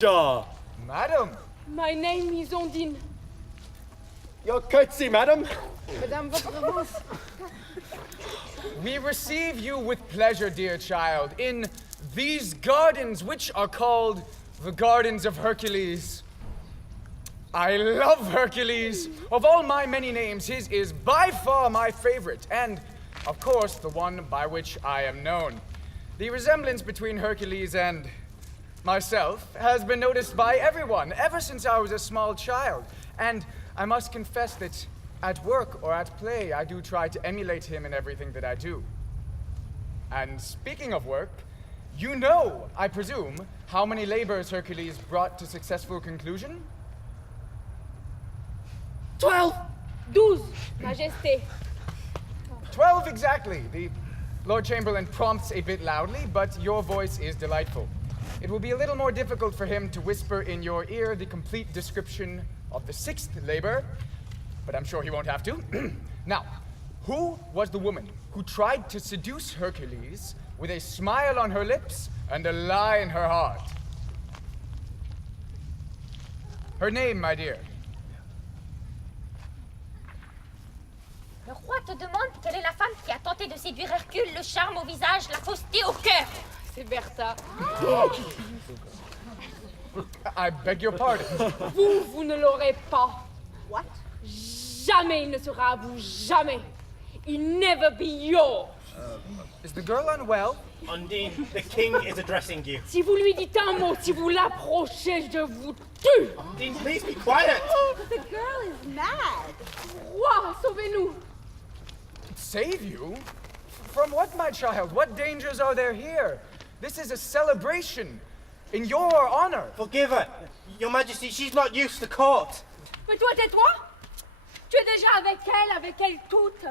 Madam! My name is Ondine. Your curtsy, madam. Madame, votre reverence. We receive you with pleasure, dear child, in these gardens which are called the Gardens of Hercules. I love Hercules. Of all my many names, his is by far my favorite, and, of course, the one by which I am known. The resemblance between Hercules and myself has been noticed by everyone ever since I was a small child, and I must confess that at work or at play, I do try to emulate him in everything that I do. And speaking of work, you know, I presume, how many labors Hercules brought to successful conclusion? 12. 12, Majesté. 12 exactly. The Lord Chamberlain prompts a bit loudly, but your voice is delightful. It will be a little more difficult for him to whisper in your ear the complete description of the 6th labor, but I'm sure he won't have to. Now, who was the woman who tried to seduce Hercules with a smile on her lips and a lie in her heart? Her name, my dear. Le roi te demande quelle est la femme qui a tenté de séduire Hercule, le charme au visage, la fausseté au cœur. C'est Bertha. I beg your pardon. Vous ne l'aurez pas. What? Jamais il ne sera à vous. Jamais. He'll never be yours. Is the girl unwell? Undine, the king is addressing you. Si vous lui dites un mot, si vous l'approchez, je vous tue. Undine, please be quiet. The girl is mad. Roi, sauvez-nous. Save you? From what, my child? What dangers are there here? This is a celebration in your honor. Forgive her. Your Majesty, she's not used to court. Mais toi, tais-toi. Tu es déjà avec elles toutes.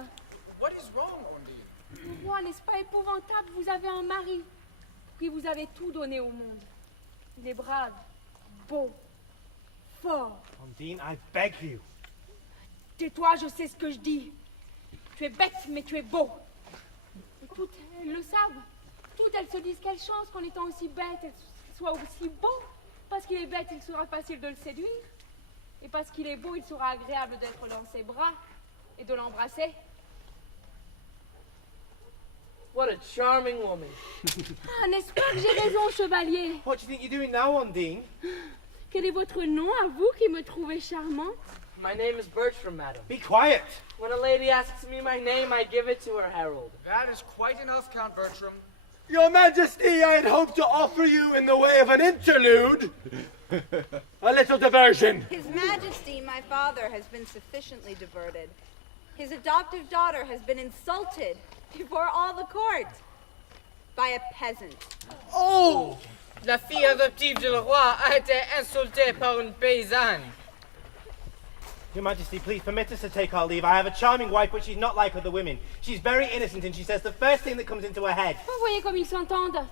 What is wrong, Ondine? Roi, n'est-ce pas épouvantable? Vous avez un mari, puis vous avez tout donné au monde. Il est brave, beau, fort. Undine, I beg you. Tais-toi, je sais ce que je dis. Tu es bête, mais tu es beau. Et toutes, elles le savent. Toutes, elles se disent quelle chance qu'en étant aussi bête, elles soient aussi beau. Parce qu'il est bête, il sera facile de le séduire. Et parce qu'il est beau, il sera agréable d'être dans ses bras et de l'embrasser. What a charming woman. Ah, n'est-ce pas que j'ai raison, chevalier? What do you think you're doing now, Undine? Quel est votre nom à vous qui me trouvez charmante? My name is Bertram, madam. Be quiet. When a lady asks me my name, I give it to her herald. That is quite enough, Count Bertram. Your Majesty, I had hoped to offer you in the way of an interlude. A little diversion. His Majesty, my father, has been sufficiently diverted. His adoptive daughter has been insulted before all the court by a peasant. Oh! La fille adoptive du roi a été insultée par une paysanne. Your Majesty, please permit us to take our leave. I have a charming wife, but she's not like other women. She's very innocent, and she says the first thing that comes into her head. Vous voyez comme ils s'entendent.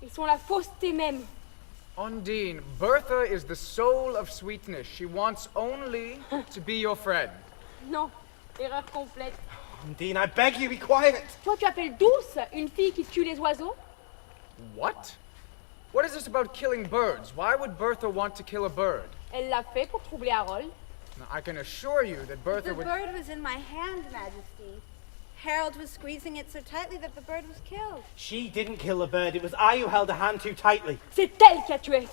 Ils sont la fausseté même. Undine, Bertha is the soul of sweetness. She wants only to be your friend. Non, erreur complète. Undine, I beg you, be quiet. Toi, tu appelles douce une fille qui tue les oiseaux? What? What is this about killing birds? Why would Bertha want to kill a bird? Elle l'a fait pour troubler Harold. Now, I can assure you that Bertha The would... bird was in my hand, Majesty. Harold was squeezing it so tightly that the bird was killed. She didn't kill the bird. It was I who held her hand too tightly. C'est elle qui a tué.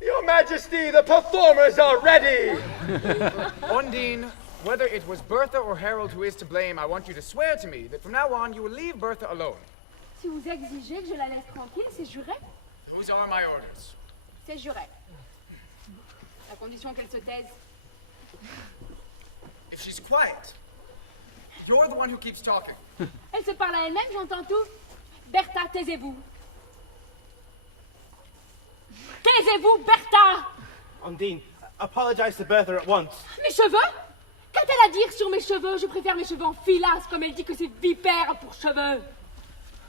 Your Majesty, the performers are ready. Undine, whether it was Bertha or Harold who is to blame, I want you to swear to me that from now on you will leave Bertha alone. Si vous exigez que je la laisse tranquille, c'est juré. Those are my orders. C'est juré. À condition qu'elle se taise. If she's quiet, you're the one who keeps talking. Elle se parle à elle-même, j'entends tout. Bertha, taisez-vous. Taisez-vous, Bertha! Undine, apologize to Bertha at once. Mes cheveux? Qu'a-t-elle à dire sur mes cheveux? Je préfère mes cheveux en filasse, comme elle dit que c'est vipère pour cheveux.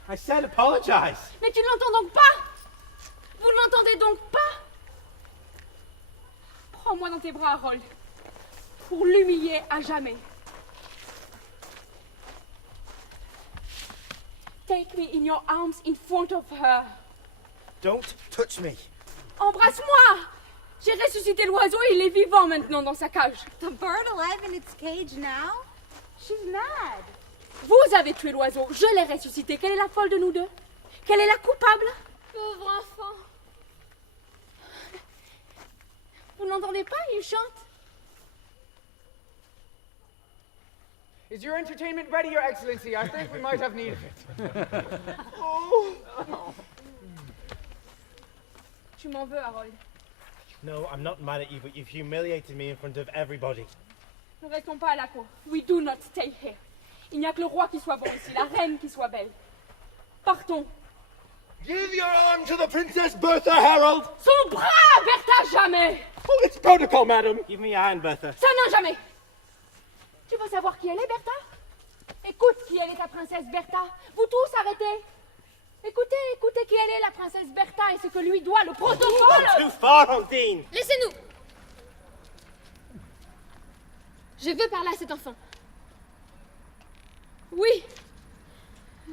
I said apologize. Mais tu ne l'entends donc pas? Vous ne m'entendez donc pas? Prends-moi dans tes bras, Harold, pour l'humilier à jamais. Take me in your arms in front of her. Don't touch me. Embrasse-moi! J'ai ressuscité l'oiseau et il est vivant maintenant dans sa cage. The bird alive in its cage now? She's mad. Vous avez tué l'oiseau, je l'ai ressuscité. Quelle est la folle de nous deux? Quelle est la coupable? Pauvre enfant. Vous n'entendez pas, il chante. Is your entertainment ready, Your Excellency? I think we might have need of it. Tu m'en veux, Harold. No, I'm not mad at you, but you've humiliated me in front of everybody. Ne restons pas à la cour. We do not stay here. Il n'y a que le roi qui soit bon ici, la reine qui soit belle. Partons. Give your arm to the Princess Bertha, Harold! Son bras, Bertha, jamais! Oh, it's protocol, madam! Give me your hand, Bertha. Ça, non, jamais! Tu veux savoir qui elle est, Bertha? Écoute qui elle est, ta princesse Bertha. Vous tous, arrêtez! Écoutez qui elle est, la princesse Bertha, et ce que lui doit le protocole! Too far, Ondine! Laissez-nous. Je veux parler à cet enfant. Oui!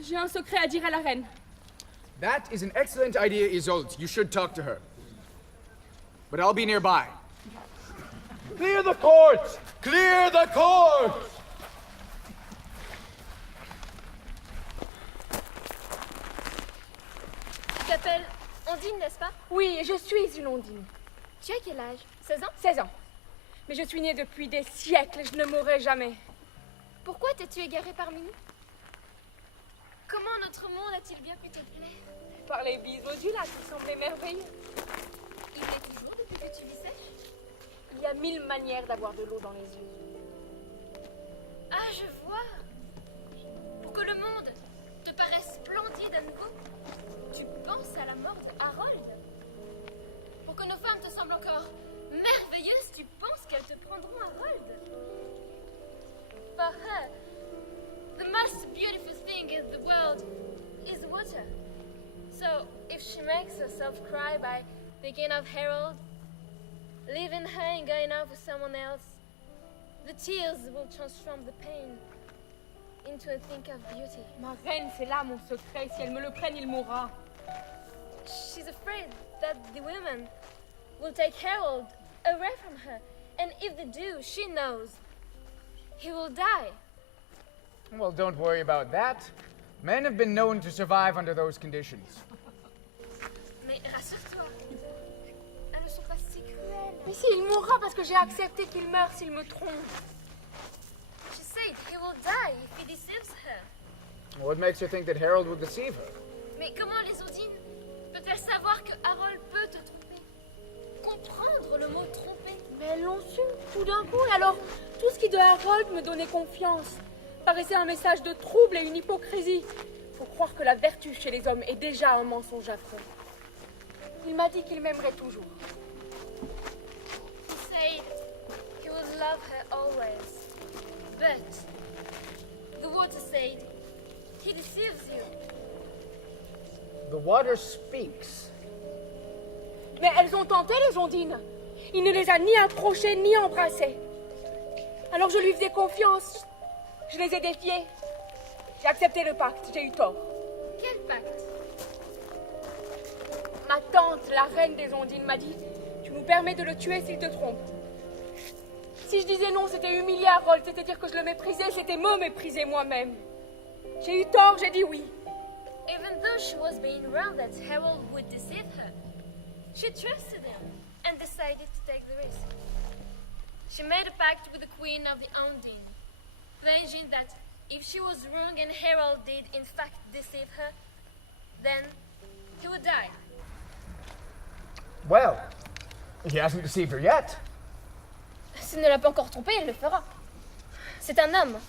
J'ai un secret à dire à la reine. That is an excellent idea, Isolde. You should talk to her. But I'll be nearby. Clear the court! Clear the court! Tu t'appelles Ondine, n'est-ce pas? Oui, je suis une ondine. Tu as quel âge? 16 ans? 16 ans. Mais je suis née depuis des siècles, je ne mourrai jamais. Pourquoi t'es-tu égaré parmi nous? Comment notre monde a-t-il bien pu te plaire? Par les biseaux du lac qui semblaient merveilleux. Il est toujours depuis que tu vis sèche? Il y a 1000 manières d'avoir de l'eau dans les yeux. Ah, je vois. Pour que le monde te paraisse splendide à nouveau, tu penses à la mort de Harold. Pour que nos femmes te semblent encore merveilleuses, tu penses qu'elles te prendront Harold. For her, the most beautiful thing in the world is water. So, if she makes herself cry by thinking of Harold, leaving her and going out with someone else, the tears will transform the pain into a thing of beauty. Ma reine, c'est là mon secret. Si elle me le prenne, il mourra. She's afraid that the women will take Harold away from her, and if they do, she knows he will die. Well, don't worry about that. Men have been known to survive under those conditions. Mais rassure-toi, elles ne sont pas si cruelles. Mais si, il mourra parce que j'ai accepté qu'il meure s'il me trompe. She said he will die if he deceives her. What makes her think that Harold would deceive her? Mais comment les Ondines peut-elle savoir que Harold peut te tromper? Comprendre le mot tromper? Mais elles l'ont su tout d'un coup. Et alors, tout ce qui de Harold me donnait confiance paraissait un message de trouble et une hypocrisie. Faut croire que la vertu chez les hommes est déjà un mensonge affreux. Il m'a dit qu'il m'aimerait toujours. He said he would love her always. But the water said he deceives you. The water speaks. Mais elles ont tenté, les ondines. Il ne les a ni approchées ni embrassées. Alors je lui faisais confiance. Je les ai défiées. J'ai accepté le pacte. J'ai eu tort. Quel pacte? Ma tante, la reine des ondines, m'a dit « Tu nous permets de le tuer s'il te trompe. » Si je disais non, c'était humilier Harold, c'était dire que je le méprisais, c'était me mépriser moi-même. J'ai eu tort, j'ai dit oui. Even though she was being wrong that Harold would deceive her, she trusted him and decided to take the risk. She made a pact with the queen of the Undine, pledging that if she was wrong and Harold did in fact deceive her, then he would die. Well, he hasn't deceived her yet. S'il ne l'a pas encore trompé, il le fera. C'est un homme.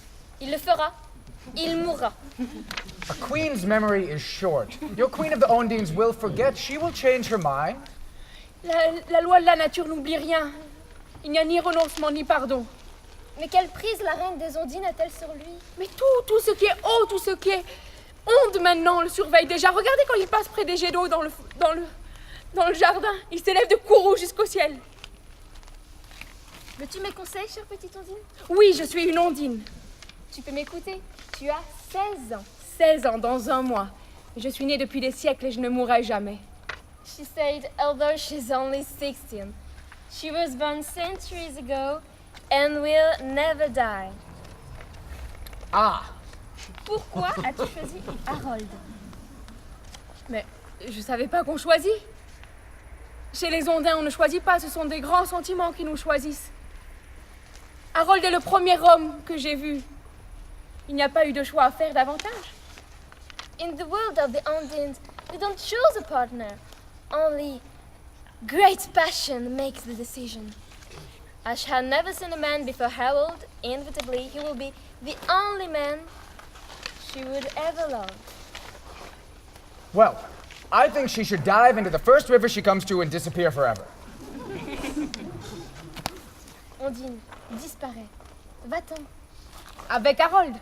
Il le fera. Il mourra. A queen's memory is short. Your queen of the Ondines will forget. She will change her mind. La loi de la nature n'oublie rien. Il n'y a ni renoncement ni pardon. Mais quelle prise la reine des Ondines a-t-elle sur lui? Mais tout ce qui est haut, tout ce qui est onde maintenant le surveille déjà. Regardez quand il passe près des jets d'eau dans le jardin. Il s'élève de courroux jusqu'au ciel. Veux-tu mes conseils, chère petite Ondine? Oui, je suis une ondine. Tu peux m'écouter? Tu as 16 ans. 16 ans dans un mois. Je suis née depuis des siècles et je ne mourrai jamais. She said, although she's only 16, she was born centuries ago and will never die. Ah, Pourquoi as-tu choisi Harold? Mais je savais pas qu'on choisit. Chez les Ondins, on ne choisit pas, ce sont des grands sentiments qui nous choisissent. Harold est le premier homme que j'ai vu. Il n'y a pas eu de choix à faire davantage. In the world of the Undines, we don't choose a partner. Only great passion makes the decision. As she had never seen a man before Harold, inevitably he will be the only man she would ever love. well, I think she should dive into the first river she comes to and disappear forever. Ondine, disparaît. Va-t'en. Avec Harold.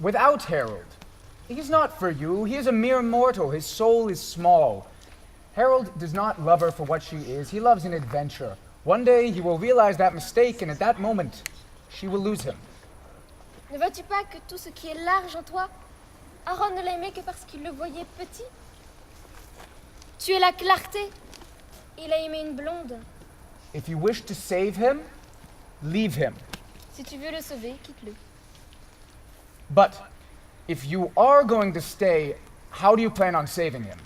Without Harold. He's not for you. He is a mere mortal. His soul is small. Harold does not love her for what she is. He loves an adventure. One day he will realize that mistake, and at that moment, she will lose him. Ne vois-tu pas que tout ce qui est large en toi, Harold ne l'aimait que parce qu'il le voyait petit? Tu es la clarté. Il a aimé une blonde. If you wish to save him, leave him. Si tu veux le sauver, quitte-le. But if you are going to stay, how do you plan on saving him?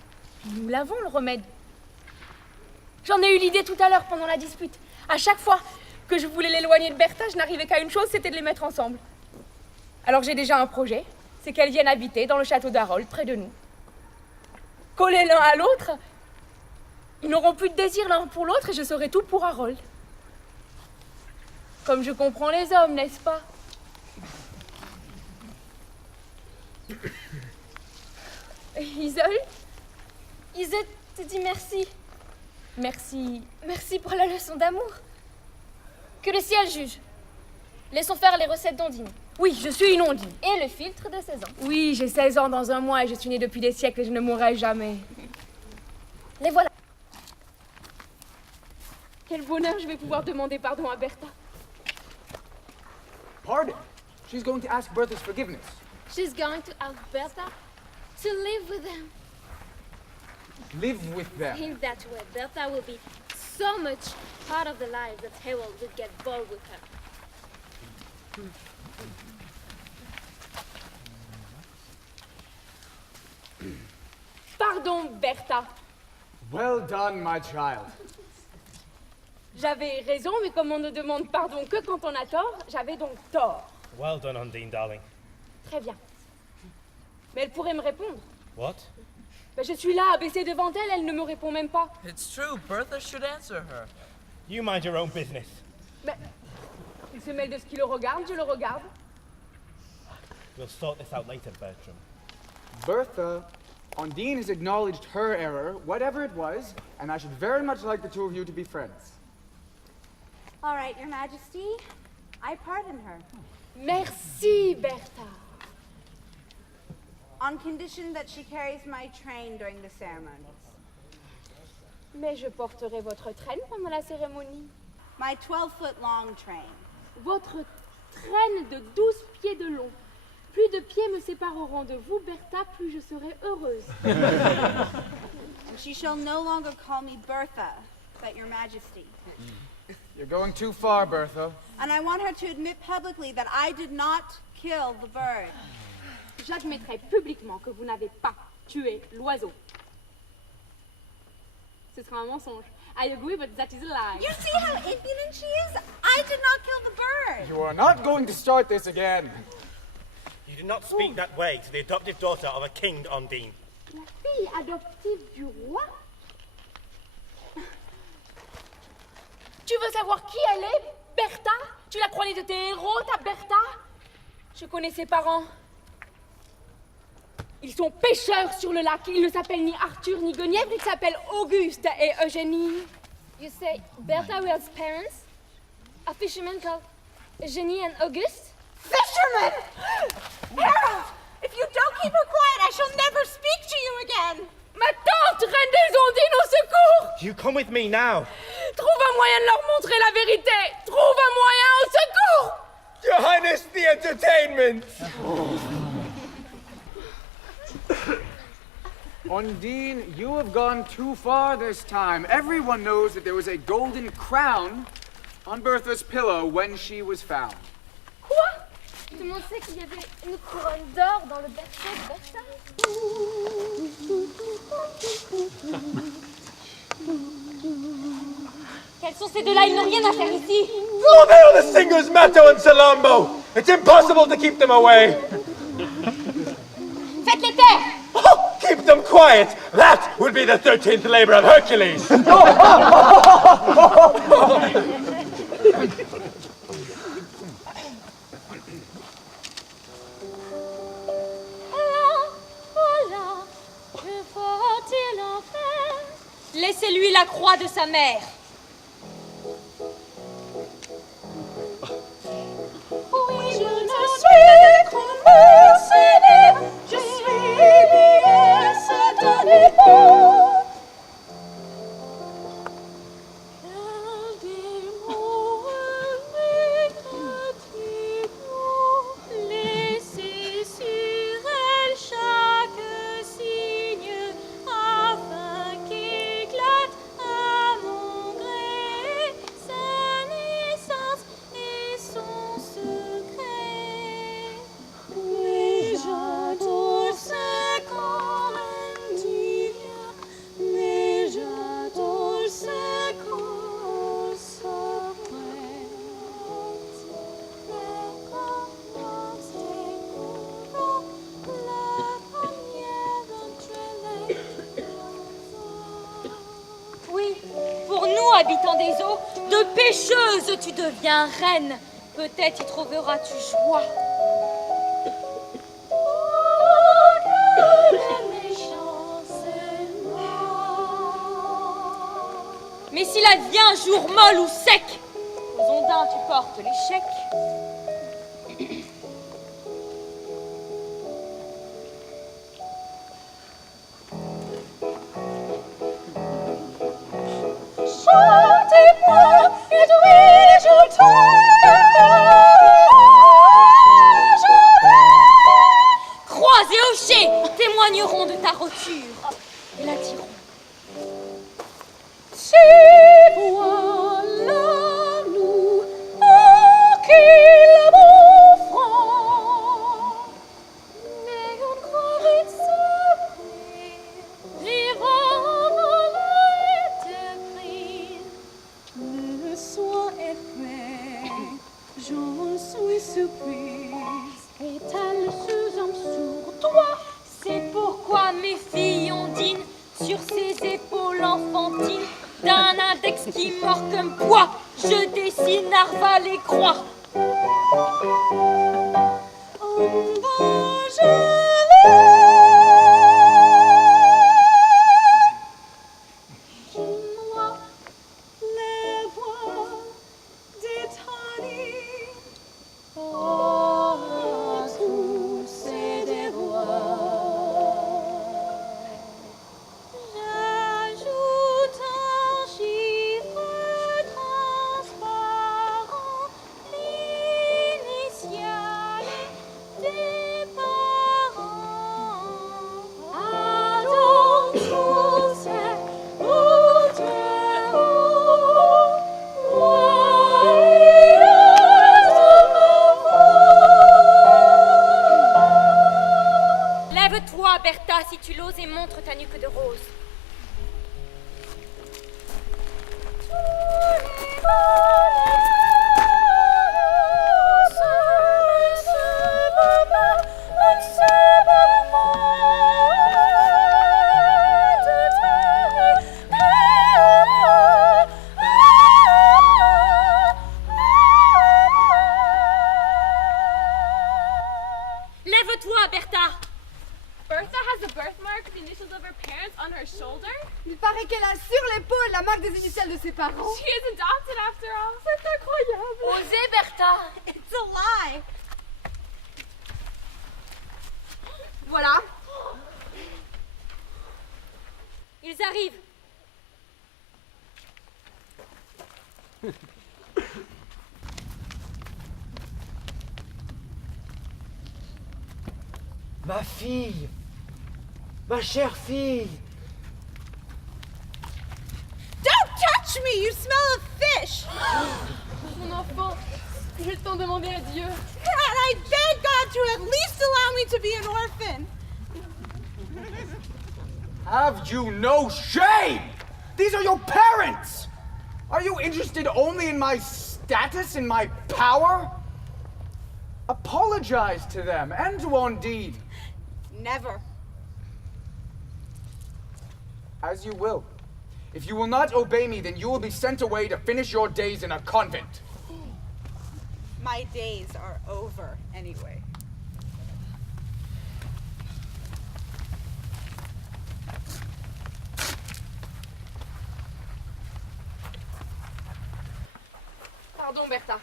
Nous l'avons, le remède. J'en ai eu l'idée tout à l'heure pendant la dispute. À chaque fois que je voulais l'éloigner de Bertha, je n'arrivais qu'à une chose, c'était de les mettre ensemble. Alors j'ai déjà un projet, c'est qu'elles viennent habiter dans le château d'Harold, près de nous. Collés l'un à l'autre, ils n'auront plus de désir l'un pour l'autre et je serai tout pour Harold. Comme je comprends les hommes, n'est-ce pas? Isole, Isette te dit merci. merci. Merci pour la leçon d'amour. Que le ciel juge. Laissons faire les recettes d'Ondine. Oui, je suis une ondine. Et le filtre de 16 ans. Oui, j'ai 16 ans dans un mois et je suis née depuis des siècles et je ne mourrai jamais. Les voilà. Quel bonheur, je vais pouvoir demander pardon à Bertha. Pardon? She's going to ask Bertha's forgiveness. She's going to ask Bertha to live with them. Live with them. In that way, Bertha will be so much part of the life that Harold would get bored with her. Pardon, Bertha. Well done, my child. J'avais raison, mais comme on ne demande pardon que quand on a tort, j'avais donc tort. Well done, Undine, darling. Très bien. Mais elle pourrait me répondre. What? Ben, je suis là, abaissée devant elle, elle ne me répond même pas. It's true, Bertha should answer her. You mind your own business. Mais il se mêle de ce qui le regarde, je le regarde. We'll sort this out later, Bertram. Bertha, Undine has acknowledged her error, whatever it was, and I should very much like the two of you to be friends. All right, Your Majesty. I pardon her. Merci, Bertha. On condition that she carries my train during the ceremonies. Mais je porterai votre traîne pendant la cérémonie. My 12-foot-long train. Votre traîne de 12 pieds de long. Plus de pieds me sépareront de vous, Bertha, plus je serai heureuse. And she shall no longer call me Bertha, but Your Majesty. You're going too far, Bertha. And I want her to admit publicly that I did not kill the bird. J'admettrai publiquement que vous n'avez pas tué l'oiseau. Ce sera un mensonge. I agree, but that is a lie. You see how impudent she is? I did not kill the bird. You are not going to start this again. You do not speak that way to the adoptive daughter of a king, Undine. La fille adoptive du roi? Tu veux savoir qui elle est, Bertha? Tu la croyais de tes héros, ta Bertha? Je connais ses parents. Ils sont pêcheurs sur le lac. Ils ne s'appellent ni Arthur ni Guenièvre, ils s'appellent Auguste et Eugénie. You say Bertha Will's parents? A fisherman called Eugenie and Auguste? Fisherman! Harold! If you don't keep her quiet, I shall never speak to you again. Ma tante, reine des Ondines, au secours! You come with me now. Trouve un moyen de leur montrer la vérité! Trouve un moyen, au secours! Your Highness, the entertainment! Undine, you have gone too far this time. Everyone knows that there was a golden crown on Bertha's pillow when she was found. Quoi? Tout le monde sait qu'il y avait une couronne d'or dans le berceau de Bertha. Quels sont ces deux-là? Ils n'ont rien à faire ici. Oh, they are the singers Matto and Salambo. It's impossible to keep them away. Faites-les taire! Oh, keep them quiet. That would be the 13th labor of Hercules. Voilà, que faut-il en faire? Laissez-lui la croix de sa mère. Oui, je ne suis qu'une mercenaire, je suis nièce d'un époux. Laissez sur elle chaque signe afin qu'éclate à mon gré sa naissance et son secret. Mais j'adore ce qu'on dit, mais j'adore ce qu'on s'apprête. Oui, pour nous, habitants des eaux, de pêcheuses, tu deviens reine. Peut-être y trouveras-tu joie. Mais s'il advient un jour molle ou sec, aux ondins tu portes l'échec. Chantez-moi, et oui, croix et hochets témoigneront de ta roture et la diront. Voilà nous, qu'il bon franc, mais on croirait surpris, vivant dans l'été. Ne sois effrayé, j'en suis surprise. Étale-se sur toi, c'est pourquoi mes filles ondines sur ses épaules enfantines. D'un index qui mord comme poids, je dessine narval et croix. Moi, les voix d'Italie. Oh, tous ces devoirs. J'ajoute un chiffre transparent, l'initiale des parents. Adam, tous ces Lève-toi, Bertha, si tu l'oses, et montre ta nuque de rose. Lève-toi, Bertha. Bertha has the birthmark with the initials of her parents on her shoulder. Il paraît qu'elle a sur l'épaule la marque des initiales de ses parents. She is adopted after all. C'est incroyable. Osez, Bertha. It's a lie. Voilà. Ils arrivent. Ma fille! Ma chère fille. Don't touch me! You smell of fish! Mon enfant, je t'en demandais à Dieu. And I beg God to at least allow me to be an orphan. Have you no shame? These are your parents! Are you interested only in my status and my power? Apologize to them and to Ondine. Never. As you will. If you will not obey me, then you will be sent away to finish your days in a convent. My days are over anyway. Pardon, Bertha.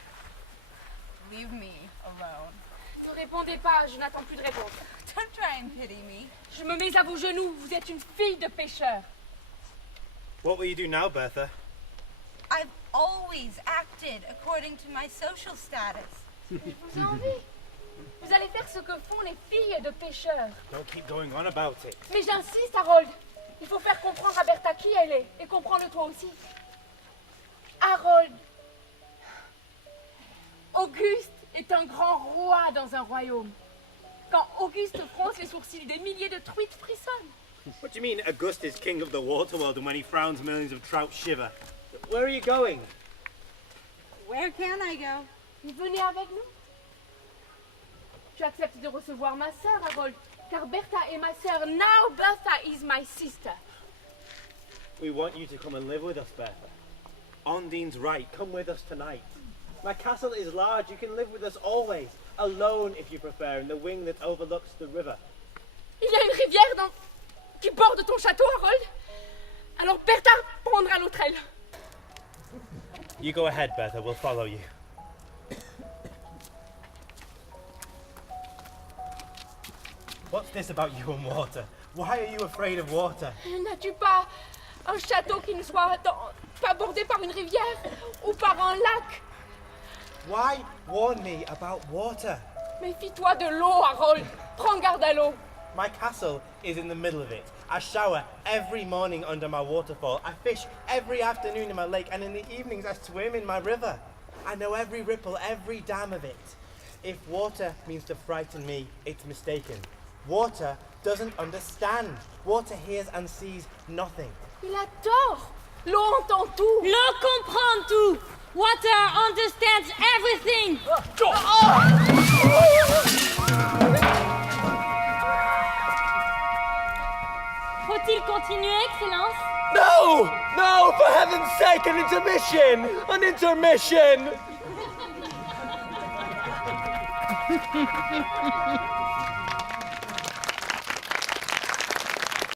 Leave me alone. Ne répondez pas, je n'attends plus de réponse. Don't try and pity me. Je me mets à vos genoux, vous êtes une fille de pêcheur. What will you do now, Bertha? I've always acted according to my social status. Je vous envie. Vous allez faire ce que font les filles de pêcheurs. Don't keep going on about it. Mais j'insiste, Harold. Il faut faire comprendre à Bertha qui elle est. Et comprendre toi aussi. Harold. Auguste est un grand roi dans un royaume. Quand Auguste fronce les sourcils, des milliers de truites frissonnent. What do you mean August is king of the water world and when he frowns millions of trout shiver? Where are you going? Where can I go? Venez avec nous. Tu acceptes de recevoir ma sœur, Harold, car Bertha est ma sœur. Now Bertha is my sister. We want you to come and live with us, Bertha. Ondine's right. Come with us tonight. My castle is large. You can live with us always. Alone, if you prefer, in the wing that overlooks the river. Il y a une rivière qui borde ton château, Harold. Alors Bertha prendra l'autre aile. You go ahead, Bertha. We'll follow you. What's this about you and water? Why are you afraid of water? N'as-tu pas un château qui ne soit pas bordé par une rivière ou par un lac? Why warn me about water? Méfie-toi de l'eau, Harold. Prends garde à l'eau. My castle is in the middle of it. I shower every morning under my waterfall. I fish every afternoon in my lake, and in the evenings I swim in my river. I know every ripple, every dam of it. If water means to frighten me, it's mistaken. Water doesn't understand. Water hears and sees nothing. Il a tort. L'eau entend tout. L'eau comprend tout. Water understands everything. Faut-il continuer, Excellence? No! No, for heaven's sake, an intermission! An intermission!